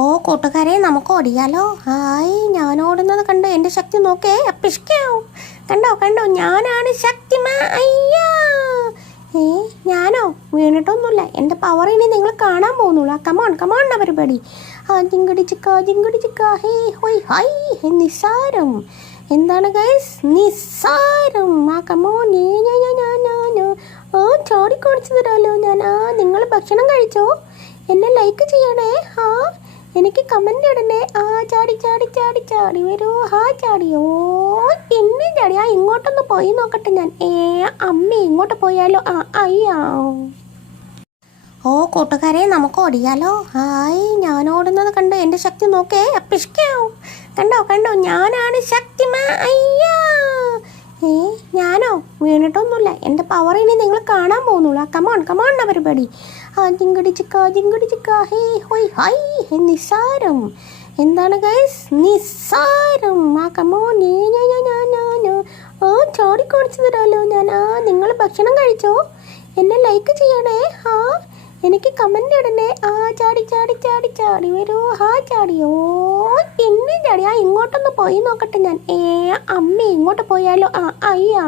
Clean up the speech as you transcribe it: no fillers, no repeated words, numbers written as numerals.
ഓ കൂട്ടുകാരെ നമുക്ക് ഓടിയാലോ. ഹായ്, ഞാൻ ഓടുന്നത് കണ്ട് എൻ്റെ ശക്തി നോക്കേ. പിഷ്കാവും. കണ്ടോ കണ്ടോ, ഞാനാണ് ശക്തിമാൻ. അയ്യാ, ഞാനോ വീണിട്ടൊന്നുമില്ല. എൻ്റെ പവർ ഇനി നിങ്ങൾ കാണാൻ പോകുന്നുള്ളൂ. കമോൺ കമോൺ പരിപാടി. ജിങ്കടി ചിക്ക ഹേ ഹോയ് ഹൈ. നിസ്സാരം. എന്താണ് ഗൈസ്? നിസ്സാരം. കമോൺ. ചാടി കാണിച്ചു തരാമല്ലോ ഞാൻ. നിങ്ങൾ ഭക്ഷണം കഴിച്ചോ? എന്നെ ലൈക്ക് ചെയ്യണേ. എനിക്ക് കമൻ്റ് ഇടണേ. ചാടി ചാടി ചാടി ചാടി വരൂ. ചാടിയോ? എന്നെ ചാടി. ഇങ്ങോട്ടൊന്ന് പോയി നോക്കട്ടെ ഞാൻ. അമ്മ ഇങ്ങോട്ട് പോയാലോ? അയ്യാ. ഓ കൂട്ടുകാരെ നമുക്ക് ഓടിയാലോ. ഹായ്, ഞാൻ ഓടുന്നത് കണ്ട് എൻ്റെ ശക്തി നോക്കേ. പിഷ്കാവും. കണ്ടോ കണ്ടോ, ഞാനാണ് ശക്തിമാൻ. അയ്യാ, ഞാനോ വീണിട്ടൊന്നുമില്ല. എൻ്റെ പവർ ഇനി നിങ്ങൾ കാണാൻ പോകുന്നുള്ളൂ. കമോൺ കമോൺ പരിപാടി. ജിങ്കടി ചിക്ക ഹേ ഹോയ് ഹൈ. നിസ്സാരം. എന്താണ് ഗൈസ്? നിസ്സാരം. കമോൺ. ചാടി കാണിച്ചു തരാമല്ലോ ഞാൻ. നിങ്ങൾ ഭക്ഷണം കഴിച്ചോ? എന്നെ ലൈക്ക് ചെയ്യണേ. എനിക്ക് കമൻ്റ് ഇടണേ. ചാടി ചാടി ചാടി ചാടി വരൂ. ചാടിയോ? എന്നെ ചാടി. ഇങ്ങോട്ടൊന്ന് പോയി നോക്കട്ടെ ഞാൻ. അമ്മ ഇങ്ങോട്ട് പോയാലോ? അയ്യാ.